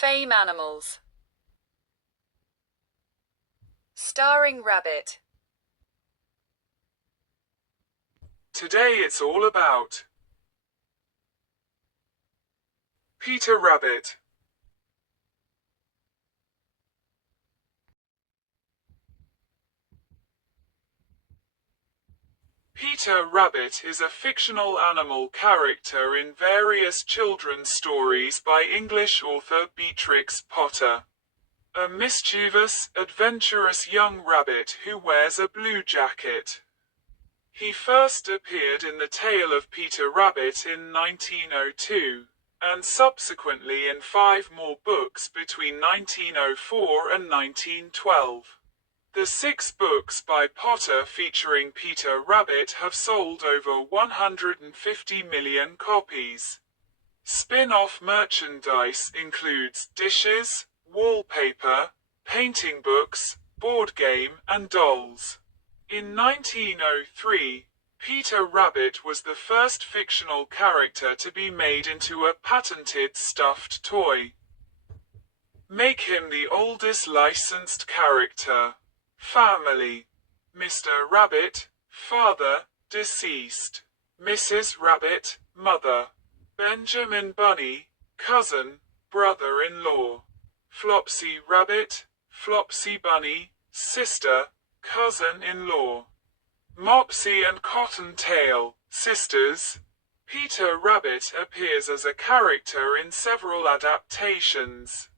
Fame animals. Starring rabbit. Today it's all about Peter Rabbit. Peter Rabbit is a fictional animal character in various children's stories by English author Beatrix Potter. A mischievous, adventurous young rabbit who wears a blue jacket. He first appeared in The Tale of Peter Rabbit in 1902, and subsequently in 5 more books between 1904 and 1912. The 6 books by Potter featuring Peter Rabbit have sold over 150 million copies. Spin-off merchandise includes dishes, wallpaper, painting books, board game, and dolls. In 1903, Peter Rabbit was the first fictional character to be made into a patented stuffed toy. Make him the oldest licensed character. Family: Mr. Rabbit, father, deceased. Mrs. Rabbit, mother. Benjamin Bunny, cousin, brother-in-law. Flopsy Rabbit, Flopsy Bunny, sister, cousin-in-law. Mopsy and Cottontail, sisters. Peter Rabbit appears as a character in several adaptations.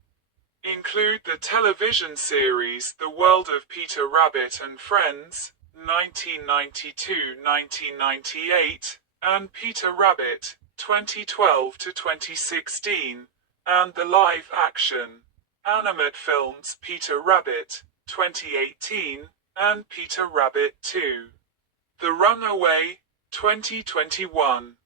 Include the television series The World of Peter Rabbit and Friends, 1992-1998, and Peter Rabbit, 2012-2016, and the live-action animated films Peter Rabbit, 2018, and Peter Rabbit 2. The Runaway, 2021.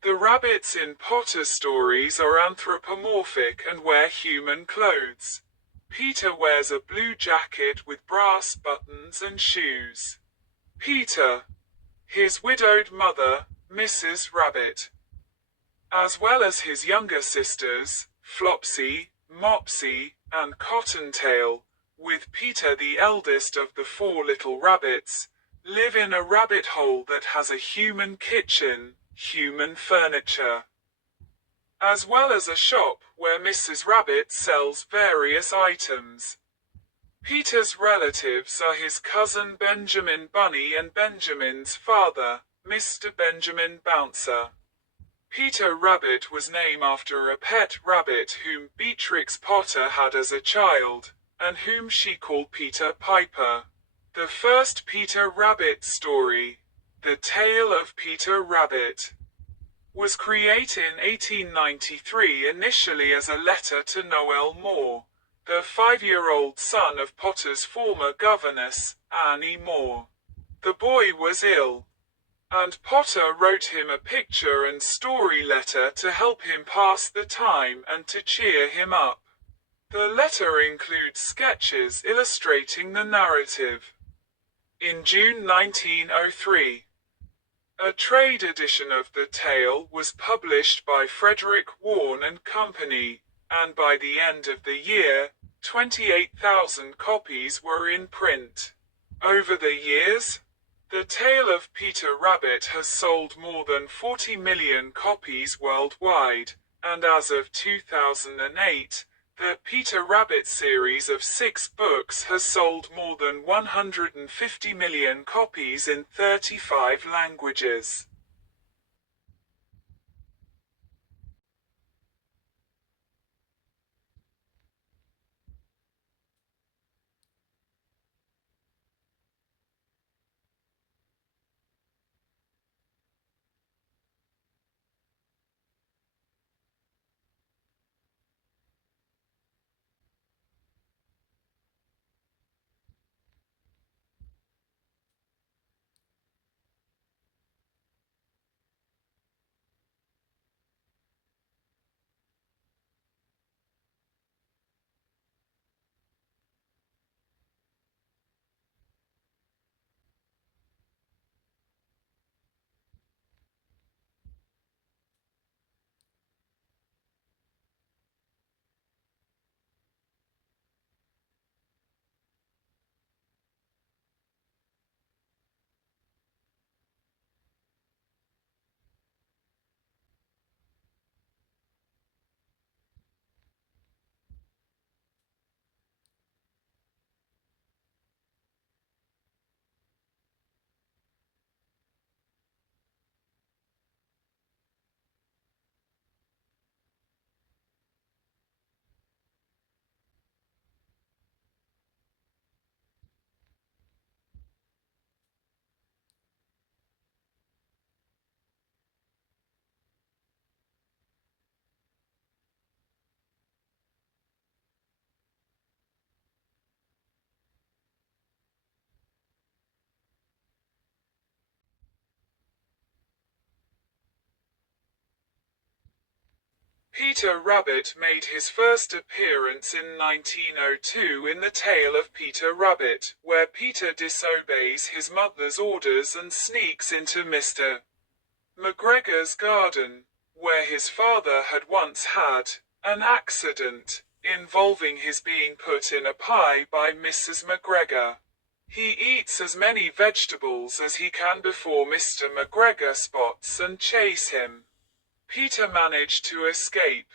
The rabbits in Potter stories are anthropomorphic and wear human clothes. Peter wears a blue jacket with brass buttons and shoes. Peter, his widowed mother, Mrs. Rabbit, as well as his younger sisters, Flopsy, Mopsy, and Cottontail, with Peter the eldest of the 4 little rabbits, live in a rabbit hole that has a human kitchen, human furniture, as well as a shop where Mrs. Rabbit sells various items. Peter's relatives are his cousin Benjamin Bunny and Benjamin's father, Mr. Benjamin Bouncer. Peter Rabbit was named after a pet rabbit whom Beatrix Potter had as a child, and whom she called Peter Piper. The first Peter Rabbit story, The Tale of Peter Rabbit, was created in 1893 initially as a letter to Noel Moore, the 5-year-old son of Potter's former governess, Annie Moore. The boy was ill, and Potter wrote him a picture and story letter to help him pass the time and to cheer him up. The letter includes sketches illustrating the narrative. In June 1903, a trade edition of the tale was published by Frederick Warne and Company, and by the end of the year, 28,000 copies were in print. Over the years, The Tale of Peter Rabbit has sold more than 40 million copies worldwide, and as of 2008, the Peter Rabbit series of 6 books has sold more than 150 million copies in 35 languages. Peter Rabbit made his first appearance in 1902 in The Tale of Peter Rabbit, where Peter disobeys his mother's orders and sneaks into Mr. McGregor's garden, where his father had once had an accident involving his being put in a pie by Mrs. McGregor. He eats as many vegetables as he can before Mr. McGregor spots and chase him. Peter managed to escape,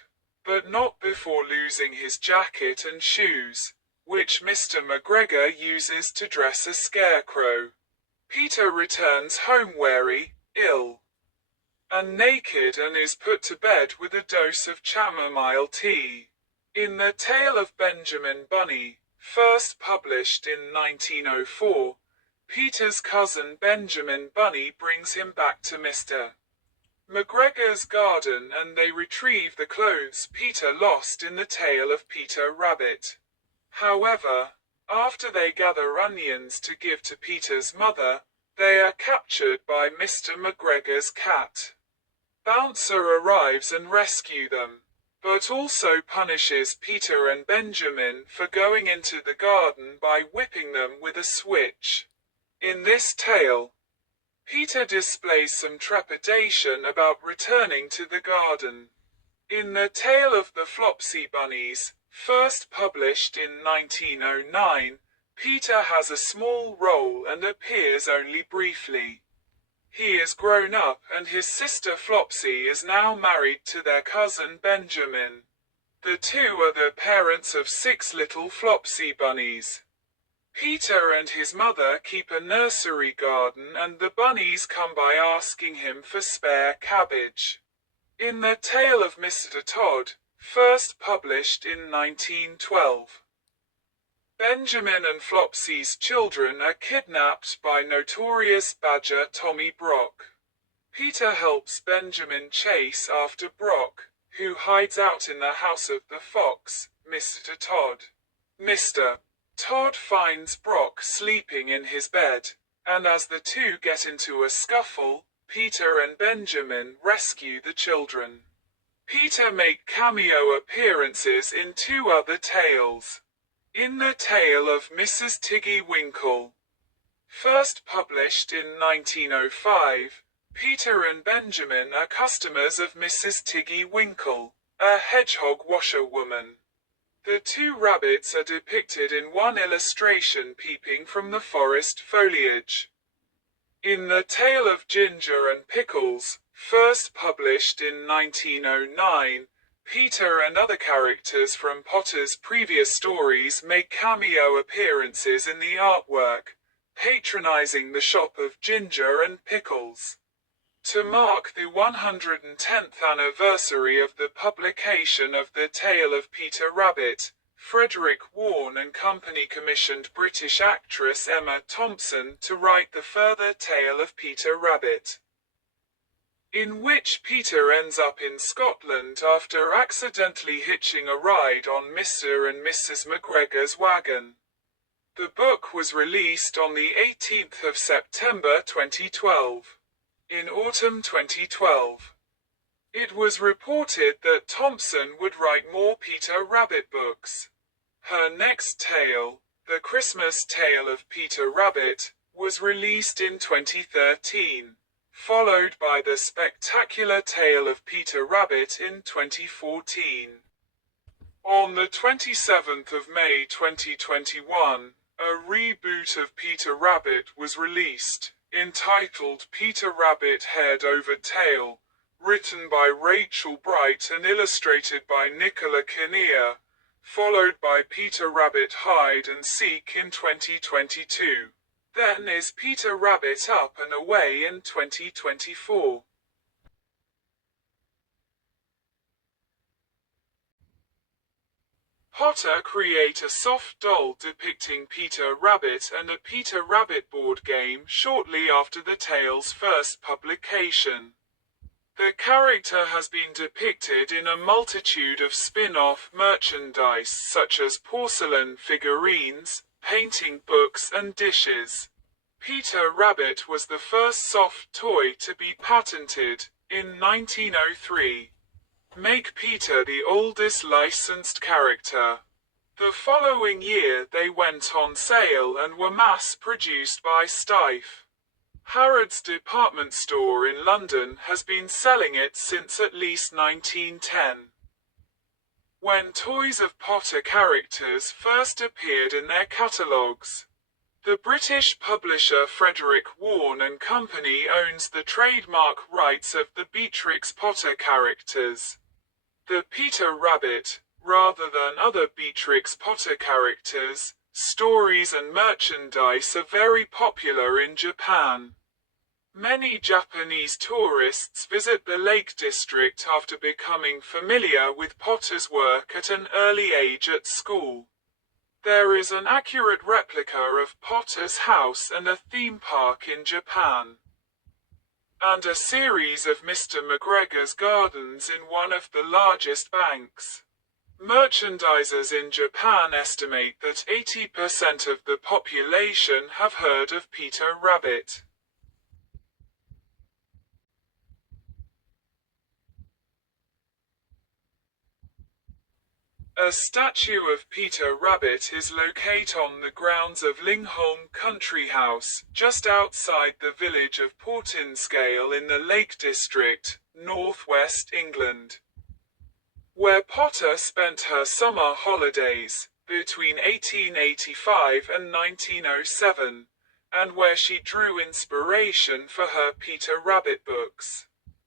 but not before losing his jacket and shoes, which Mr. McGregor uses to dress a scarecrow. Peter returns home weary, ill, and naked, and is put to bed with a dose of chamomile tea. In The Tale of Benjamin Bunny, first published in 1904, Peter's cousin Benjamin Bunny brings him back to Mr. McGregor's garden, and they retrieve the clothes Peter lost in The Tale of Peter Rabbit. However, after they gather onions to give to Peter's mother, they are captured by Mr. McGregor's cat. Bouncer arrives and rescue them, but also punishes Peter and Benjamin for going into the garden by whipping them with a switch. In this tale, Peter displays some trepidation about returning to the garden. In The Tale of the Flopsy Bunnies, first published in 1909, Peter has a small role and appears only briefly. He is grown up, and his sister Flopsy is now married to their cousin Benjamin. The two are the parents of 6 little Flopsy bunnies. Peter and his mother keep a nursery garden, and the bunnies come by asking him for spare cabbage. In The Tale of Mr. Todd, first published in 1912, Benjamin and Flopsy's children are kidnapped by notorious badger Tommy Brock. Peter helps Benjamin chase after Brock, who hides out in the house of the fox, Mr. Todd. Mr. Todd finds Brock sleeping in his bed, and as the two get into a scuffle, Peter and Benjamin rescue the children. Peter make cameo appearances in 2 other tales. In The Tale of Mrs. Tiggy Winkle, first published in 1905, Peter and Benjamin are customers of Mrs. Tiggy Winkle, a hedgehog washerwoman. The 2 rabbits are depicted in one illustration peeping from the forest foliage. In The Tale of Ginger and Pickles, first published in 1909, Peter and other characters from Potter's previous stories make cameo appearances in the artwork, patronizing the shop of Ginger and Pickles. To mark the 110th anniversary of the publication of The Tale of Peter Rabbit, Frederick Warne and Company commissioned British actress Emma Thompson to write the further tale of Peter Rabbit, in which Peter ends up in Scotland after accidentally hitching a ride on Mr. and Mrs. McGregor's wagon. The book was released on the 18th of September 2012. In autumn 2012, it was reported that Thompson would write more Peter Rabbit books. Her next tale, The Christmas Tale of Peter Rabbit, was released in 2013, followed by The Spectacular Tale of Peter Rabbit in 2014. On the 27th of May 2021, a reboot of Peter Rabbit was released, entitled Peter Rabbit Head Over Tail, written by Rachel Bright and illustrated by Nicola Kinnear, followed by Peter Rabbit Hide and Seek in 2022. Then is Peter Rabbit Up and Away in 2024. Potter create a soft doll depicting Peter Rabbit and a Peter Rabbit board game shortly after the tale's first publication. The character has been depicted in a multitude of spin-off merchandise such as porcelain figurines, painting books and dishes. Peter Rabbit was the first soft toy to be patented, in 1903. make Peter the oldest licensed character. The following year they went on sale and were mass-produced by Steiff. Harrods department store in London has been selling it since at least 1910. When toys of Potter characters first appeared in their catalogues. The British publisher Frederick Warne and Company owns the trademark rights of the Beatrix Potter characters. The Peter Rabbit, rather than other Beatrix Potter characters, stories and merchandise are very popular in Japan. Many Japanese tourists visit the Lake District after becoming familiar with Potter's work at an early age at school. There is an accurate replica of Potter's house and a theme park in Japan. And a series of Mr. McGregor's gardens in one of the largest banks. Merchandisers in Japan estimate that 80% of the population have heard of Peter Rabbit. A statue of Peter Rabbit is located on the grounds of Lingholm Country House, just outside the village of Portinscale in the Lake District, northwest England, where Potter spent her summer holidays, between 1885 and 1907, and where she drew inspiration for her Peter Rabbit books.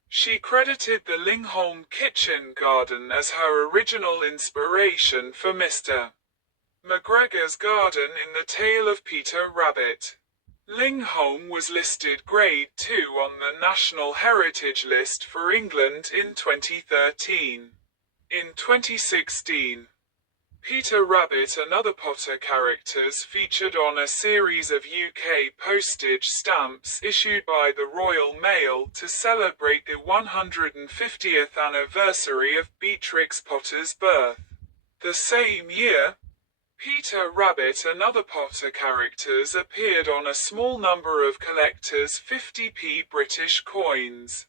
She credited the Lingholm kitchen garden as her original inspiration for Mr. McGregor's garden in The Tale of Peter Rabbit. Lingholm was listed Grade 2 on the National Heritage List for England in 2013. In 2016, Peter Rabbit and other Potter characters featured on a series of UK postage stamps issued by the Royal Mail to celebrate the 150th anniversary of Beatrix Potter's birth. The same year, Peter Rabbit and other Potter characters appeared on a small number of collectors' 50p British coins.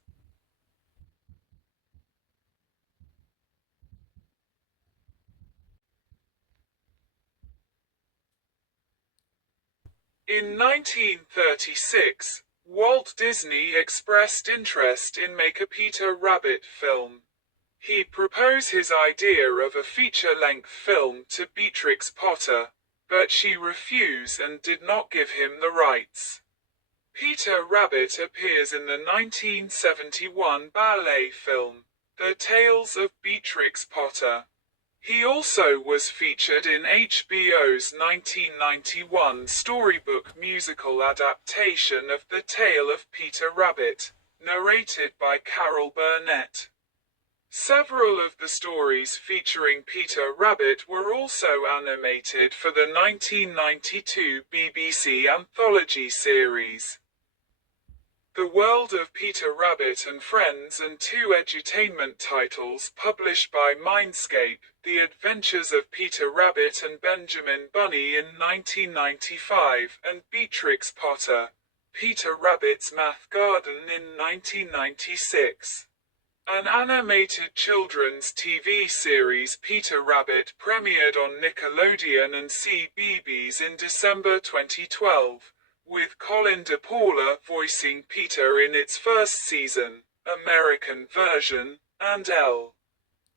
In 1936, Walt Disney expressed interest in making a Peter Rabbit film. He proposed his idea of a feature-length film to Beatrix Potter, but she refused and did not give him the rights. Peter Rabbit appears in the 1971 ballet film, The Tales of Beatrix Potter. He also was featured in HBO's 1991 storybook musical adaptation of The Tale of Peter Rabbit, narrated by Carol Burnett. Several of the stories featuring Peter Rabbit were also animated for the 1992 BBC anthology series. The World of Peter Rabbit and Friends and two edutainment titles published by Mindscape, The Adventures of Peter Rabbit and Benjamin Bunny in 1995 and Beatrix Potter, Peter Rabbit's Math Garden in 1996. An animated children's TV series Peter Rabbit premiered on Nickelodeon and CBeebies in December 2012. With Colin DePaula voicing Peter in its first season, American version, and L.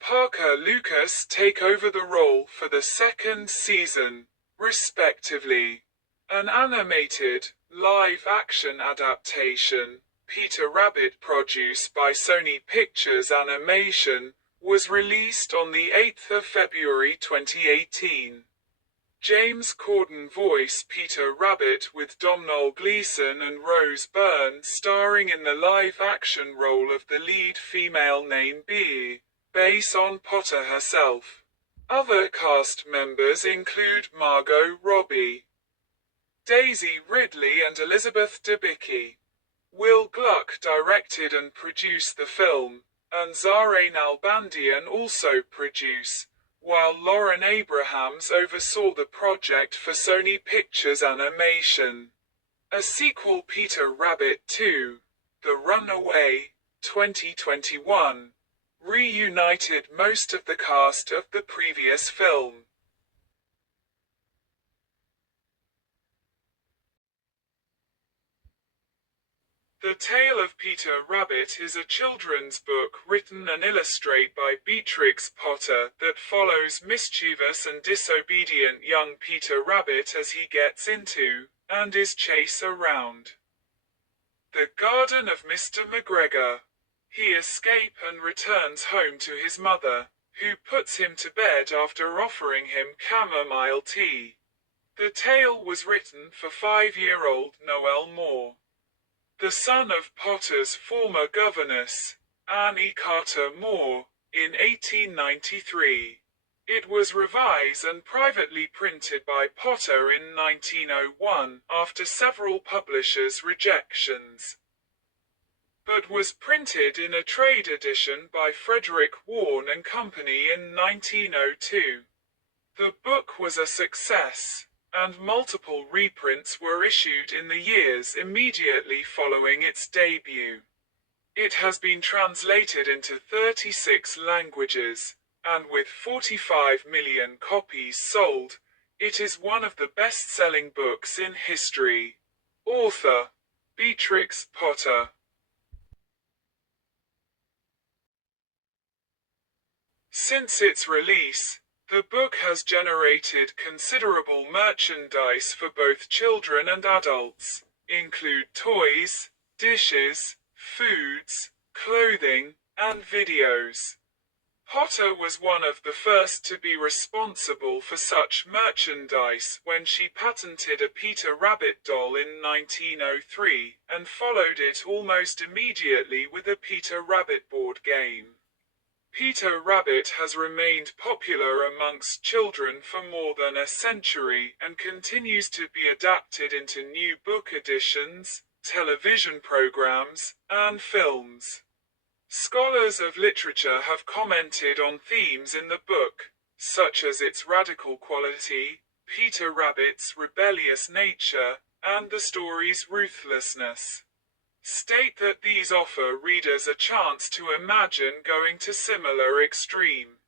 Parker Lucas take over the role for the second season, respectively. An animated, live-action adaptation, Peter Rabbit produced by Sony Pictures Animation, was released on the 8th of February 2018. James Corden voiced Peter Rabbit with Domhnall Gleeson and Rose Byrne starring in the live-action role of the lead female named Bee, based on Potter herself. Other cast members include Margot Robbie, Daisy Ridley and Elizabeth Debicki. Will Gluck directed and produced the film, and Zahra Nalbandian also produced, while Lauren Abrahams oversaw the project for Sony Pictures Animation. A sequel, Peter Rabbit 2, The Runaway, 2021, reunited most of the cast of the previous film. The Tale of Peter Rabbit is a children's book written and illustrated by Beatrix Potter that follows mischievous and disobedient young Peter Rabbit as he gets into, and is chased around, the garden of Mr. McGregor. He escapes and returns home to his mother, who puts him to bed after offering him chamomile tea. The tale was written for 5-year-old Noel Moore, the son of Potter's former governess, Annie Carter Moore, in 1893. It was revised and privately printed by Potter in 1901 after several publishers' rejections, but was printed in a trade edition by Frederick Warne and Company in 1902. The book was a success, and multiple reprints were issued in the years immediately following its debut. It has been translated into 36 languages, and with 45 million copies sold, it is one of the best-selling books in history. Author: Beatrix Potter. Since its release, the book has generated considerable merchandise for both children and adults, include toys, dishes, foods, clothing, and videos. Potter was one of the first to be responsible for such merchandise when she patented a Peter Rabbit doll in 1903, and followed it almost immediately with a Peter Rabbit board game. Peter Rabbit has remained popular amongst children for more than a century and continues to be adapted into new book editions, television programs, and films. Scholars of literature have commented on themes in the book, such as its radical quality, Peter Rabbit's rebellious nature, and the story's ruthlessness. State that these offer readers a chance to imagine going to similar extreme.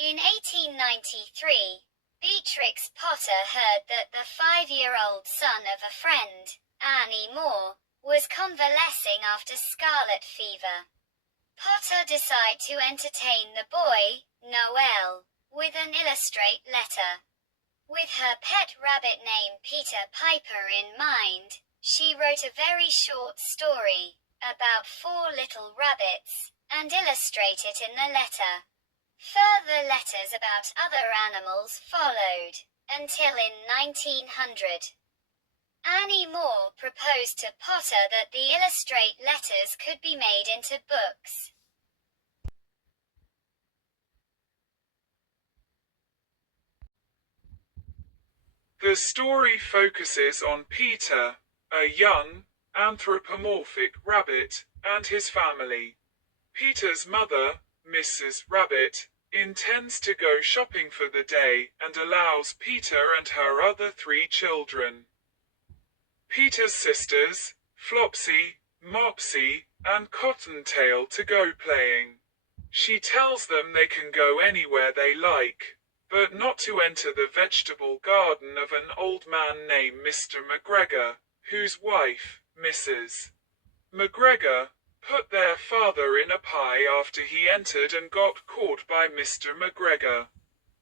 In 1893, Beatrix Potter heard that the 5-year-old son of a friend, Annie Moore, was convalescing after scarlet fever. Potter decided to entertain the boy, Noel, with an illustrate letter. With her pet rabbit named Peter Piper in mind, she wrote a very short story about 4 little rabbits, and illustrated it in the letter. Further letters about other animals followed, until in 1900. Annie Moore proposed to Potter that the illustrate letters could be made into books. The story focuses on Peter, a young, anthropomorphic rabbit, and his family. Peter's mother, Mrs. Rabbit, intends to go shopping for the day and allows Peter and her other 3 children, Peter's sisters, Flopsy, Mopsy, and Cottontail, to go playing. She tells them they can go anywhere they like, but not to enter the vegetable garden of an old man named Mr. McGregor, whose wife, Mrs. McGregor, put their father in a pie after he entered and got caught by Mr. McGregor.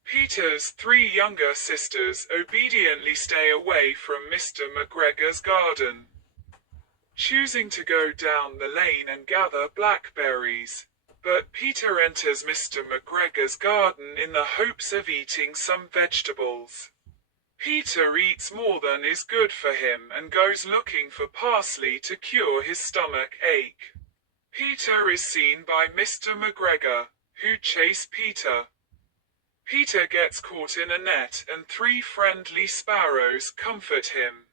Peter's 3 younger sisters obediently stay away from Mr. McGregor's garden, choosing to go down the lane and gather blackberries. But Peter enters Mr. McGregor's garden in the hopes of eating some vegetables. Peter eats more than is good for him and goes looking for parsley to cure his stomach ache. Peter is seen by Mr. McGregor, who chase Peter. Peter gets caught in a net and 3 friendly sparrows comfort him.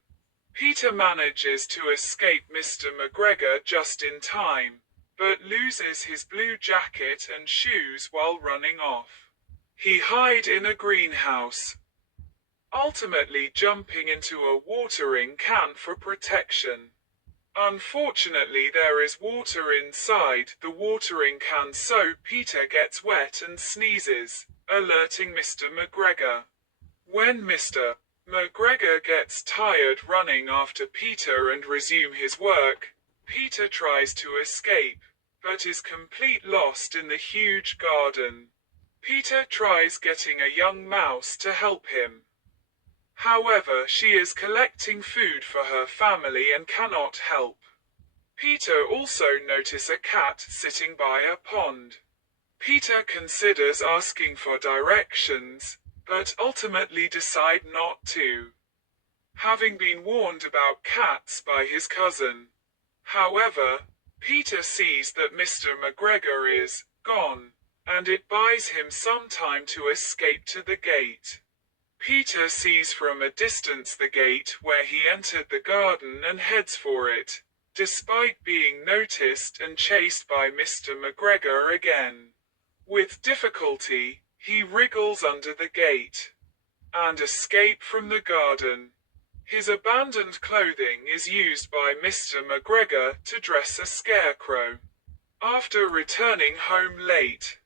Peter manages to escape Mr. McGregor just in time, but loses his blue jacket and shoes while running off. He hides in a greenhouse, ultimately jumping into a watering can for protection. Unfortunately, there is water inside the watering can, so Peter gets wet and sneezes, alerting Mr. McGregor. When Mr. McGregor gets tired running after Peter and resume his work, Peter tries to escape, but is complete lost in the huge garden. Peter tries getting a young mouse to help him. However, she is collecting food for her family and cannot help. Peter also notices a cat sitting by a pond. Peter considers asking for directions, but ultimately decide not to, having been warned about cats by his cousin. However, Peter sees that Mr. McGregor is gone, and it buys him some time to escape to the gate. Peter sees from a distance the gate where he entered the garden and heads for it, despite being noticed and chased by Mr. McGregor again. With difficulty, he wriggles under the gate and escapes from the garden. His abandoned clothing is used by Mr. McGregor to dress a scarecrow. After returning home late,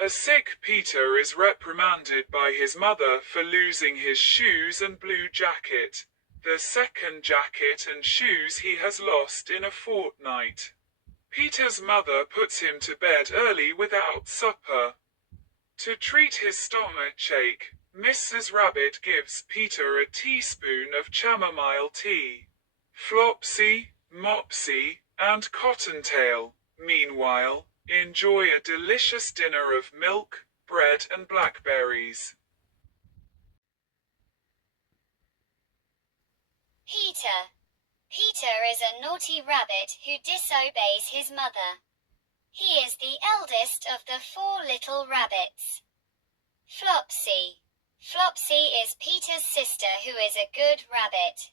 a sick Peter is reprimanded by his mother for losing his shoes and blue jacket, the second jacket and shoes he has lost in a fortnight. Peter's mother puts him to bed early without supper. To treat his stomachache, Mrs. Rabbit gives Peter a teaspoon of chamomile tea. Flopsy, Mopsy, and Cottontail, meanwhile, enjoy a delicious dinner of milk, bread, and blackberries. Peter. Peter is a naughty rabbit who disobeys his mother. He is the eldest of the 4 little rabbits. Flopsy. Flopsy is Peter's sister who is a good rabbit.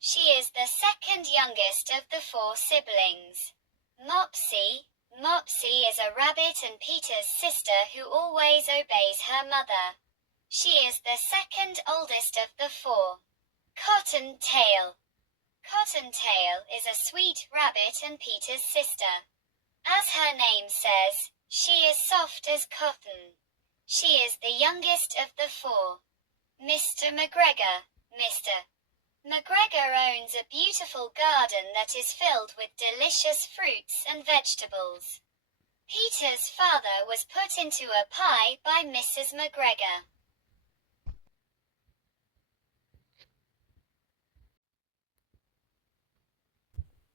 She is the second youngest of the 4 siblings. Mopsy. Mopsy is a rabbit and Peter's sister who always obeys her mother. She is the second oldest of the 4. Cottontail. Cottontail is a sweet rabbit and Peter's sister. As her name says, she is soft as cotton. She is the youngest of the 4. Mr. McGregor. Mr. McGregor owns a beautiful garden that is filled with delicious fruits and vegetables. Peter's father was put into a pie by Mrs. McGregor.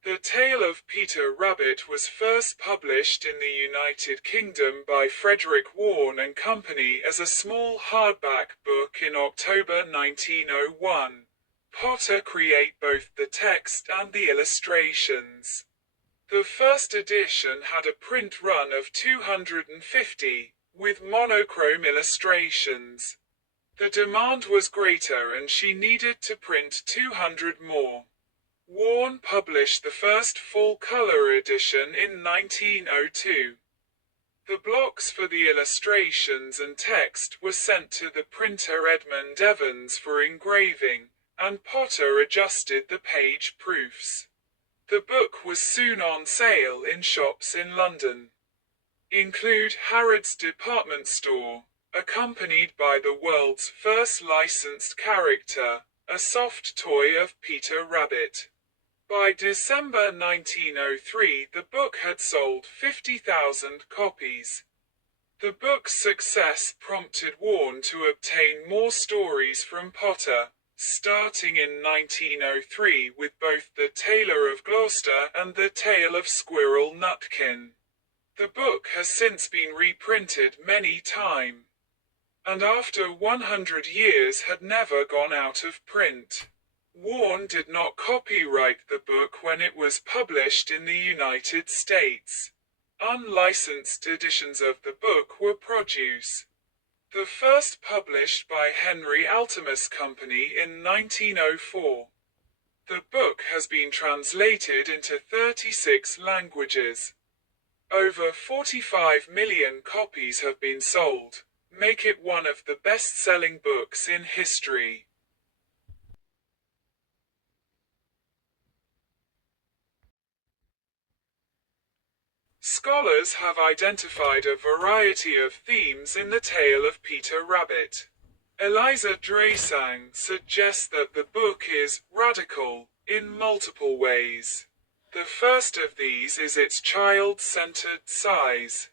The Tale of Peter Rabbit was first published in the United Kingdom by Frederick Warne and Company as a small hardback book in October 1901. Potter created both the text and the illustrations. The first edition had a print run of 250, with monochrome illustrations. The demand was greater and she needed to print 200 more. Warne published the first full-color edition in 1902. The blocks for the illustrations and text were sent to the printer Edmund Evans for engraving, and Potter adjusted the page proofs. The book was soon on sale in shops in London. Include Harrods department store, accompanied by the world's first licensed character, a soft toy of Peter Rabbit. By December 1903, the book had sold 50,000 copies. The book's success prompted Warne to obtain more stories from Potter, starting in 1903 with both The Tailor of Gloucester and The Tale of Squirrel Nutkin. The book has since been reprinted many times, and after 100 years had never gone out of print. Warne did not copyright the book when it was published in the United States. Unlicensed editions of the book were produced. The first published by Henry Altemus Company in 1904. The book has been translated into 36 languages. Over 45 million copies have been sold, make it one of the best-selling books in history. Scholars have identified a variety of themes in the tale of Peter Rabbit. Eliza Dreisang suggests that the book is radical in multiple ways. The first of these is its child-centered size.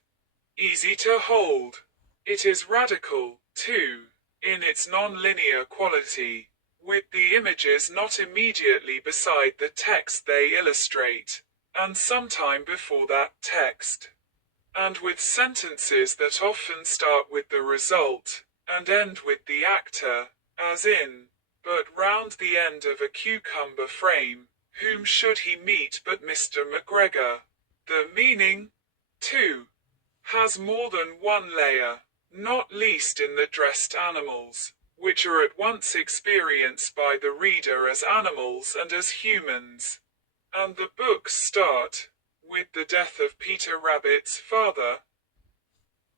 Easy to hold. It is radical, too, in its non-linear quality, with the images not immediately beside the text they illustrate, and sometime before that text, and with sentences that often start with the result, and end with the actor, as in, but round the end of a cucumber frame, whom should he meet but Mr. McGregor? The meaning, too, has more than one layer, not least in the dressed animals, which are at once experienced by the reader as animals and as humans. And the book's start, with the death of Peter Rabbit's father,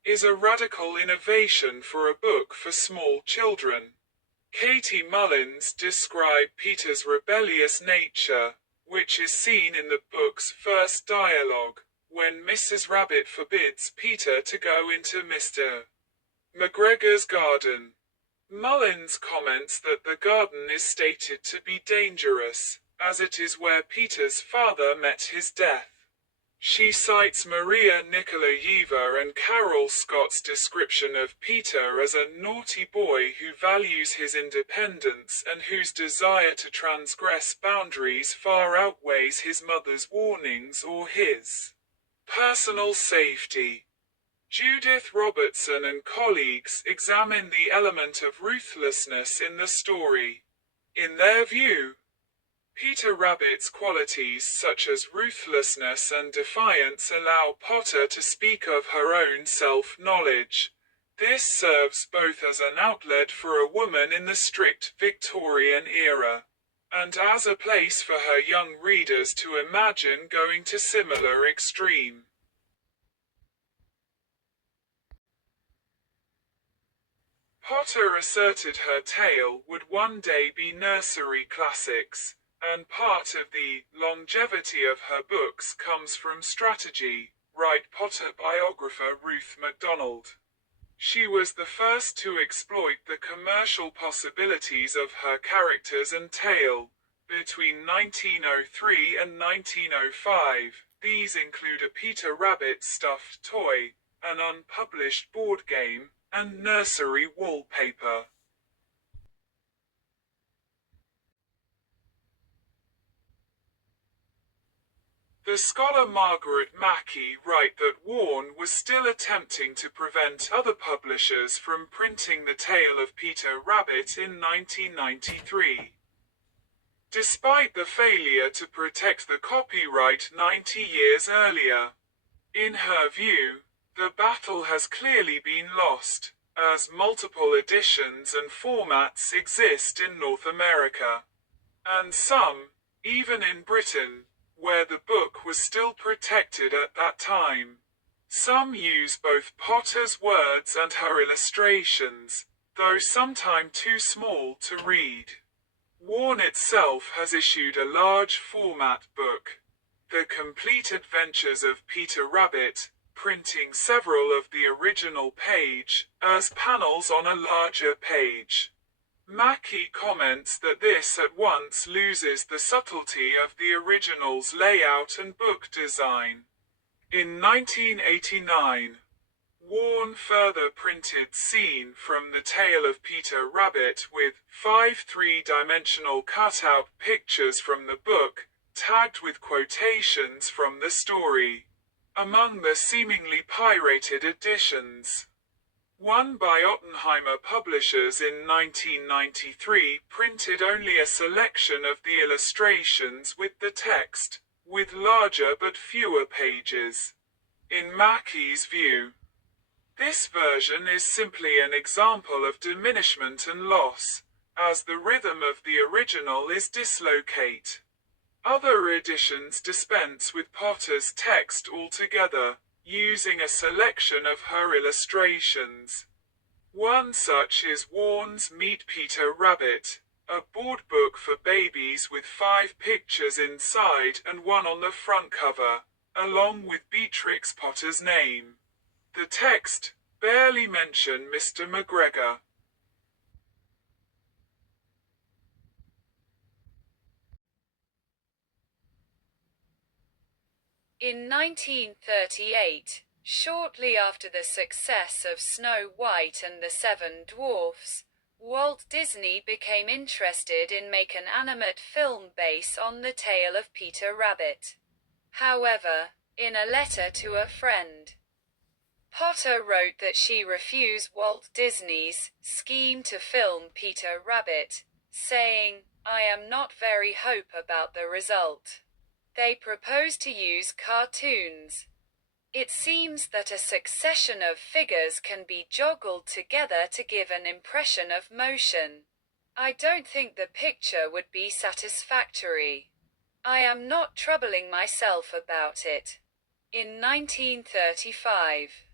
is a radical innovation for a book for small children. Katie Mullins described Peter's rebellious nature, which is seen in the book's first dialogue, when Mrs. Rabbit forbids Peter to go into Mr. McGregor's garden. Mullins comments that the garden is stated to be dangerous, as it is where Peter's father met his death. She cites Maria Nikolayeva and Carol Scott's description of Peter as a naughty boy who values his independence and whose desire to transgress boundaries far outweighs his mother's warnings or his personal safety. Judith Robertson and colleagues examine the element of ruthlessness in the story. In their view, Peter Rabbit's qualities such as ruthlessness and defiance allow Potter to speak of her own self-knowledge. This serves both as an outlet for a woman in the strict Victorian era, and as a place for her young readers to imagine going to similar extreme. Potter asserted her tale would one day be nursery classics, and part of the longevity of her books comes from strategy, write Potter biographer Ruth MacDonald. She was the first to exploit the commercial possibilities of her characters and tale. Between 1903 and 1905, these include a Peter Rabbit stuffed toy, an unpublished board game, and nursery wallpaper. The scholar Margaret Mackey writes that Warne was still attempting to prevent other publishers from printing the tale of Peter Rabbit in 1993. Despite the failure to protect the copyright 90 years earlier. In her view, the battle has clearly been lost, as multiple editions and formats exist in North America, and some, even in Britain, where the book was still protected at that time. Some use both Potter's words and her illustrations, though sometimes too small to read. Warne itself has issued a large format book, The Complete Adventures of Peter Rabbit, printing several of the original page, as panels on a larger page. Mackey comments that this at once loses the subtlety of the original's layout and book design. In 1989, Warne further printed scene from the tale of Peter Rabbit with 5 three-dimensional cutout pictures from the book, tagged with quotations from the story. Among the seemingly pirated editions, one by Ottenheimer Publishers in 1993 printed only a selection of the illustrations with the text, with larger but fewer pages. In Mackey's view, this version is simply an example of diminishment and loss, as the rhythm of the original is dislocate. Other editions dispense with Potter's text altogether, using a selection of her illustrations. One such is Warne's Meet Peter Rabbit, a board book for babies with 5 pictures inside and one on the front cover, along with Beatrix Potter's name. The text barely mentioned Mr. McGregor. In 1938, shortly after the success of Snow White and the Seven Dwarfs, Walt Disney became interested in making an animate film based on the tale of Peter Rabbit. However, in a letter to a friend, Potter wrote that she refused Walt Disney's scheme to film Peter Rabbit, saying, "I am not very hope about the result. They propose to use cartoons. It seems that a succession of figures can be joggled together to give an impression of motion. I don't think the picture would be satisfactory. I am not troubling myself about it." In 1935,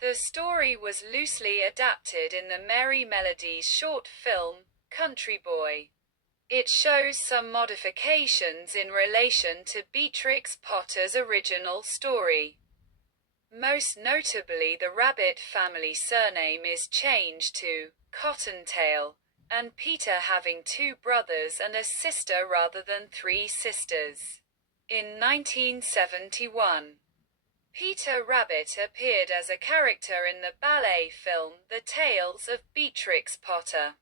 the story was loosely adapted in the Merry Melodies short film, Country Boy. It shows some modifications in relation to Beatrix Potter's original story. Most notably, the Rabbit family surname is changed to Cottontail, and Peter having two brothers and a sister rather than three sisters. In 1971, Peter Rabbit appeared as a character in the ballet film The Tales of Beatrix Potter.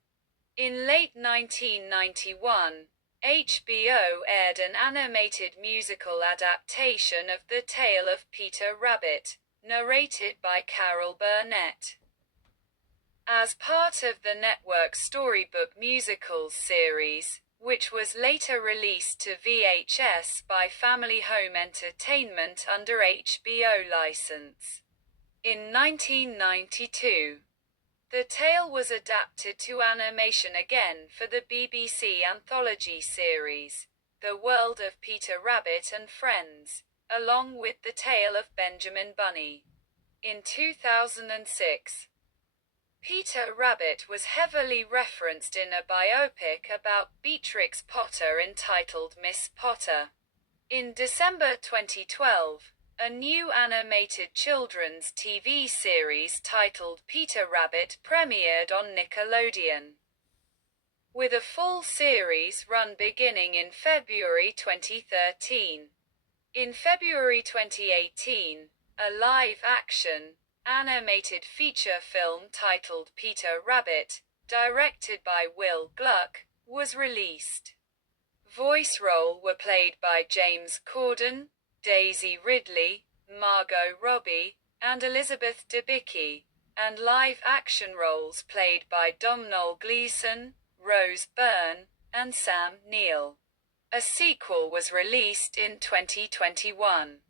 In late 1991, HBO aired an animated musical adaptation of The Tale of Peter Rabbit, narrated by Carol Burnett. As part of the network's Storybook Musicals series, which was later released to VHS by Family Home Entertainment under HBO license. In 1992, the tale was adapted to animation again for the BBC anthology series, The World of Peter Rabbit and Friends, along with The Tale of Benjamin Bunny. In 2006, Peter Rabbit was heavily referenced in a biopic about Beatrix Potter entitled Miss Potter. In December 2012, a new animated children's TV series titled Peter Rabbit premiered on Nickelodeon, with a full series run beginning in February 2013. In February 2018, a live-action, animated feature film titled Peter Rabbit, directed by Will Gluck, was released. Voice role were played by James Corden, Daisy Ridley, Margot Robbie, and Elizabeth Debicki, and live-action roles played by Domhnall Gleeson, Rose Byrne, and Sam Neill. A sequel was released in 2021.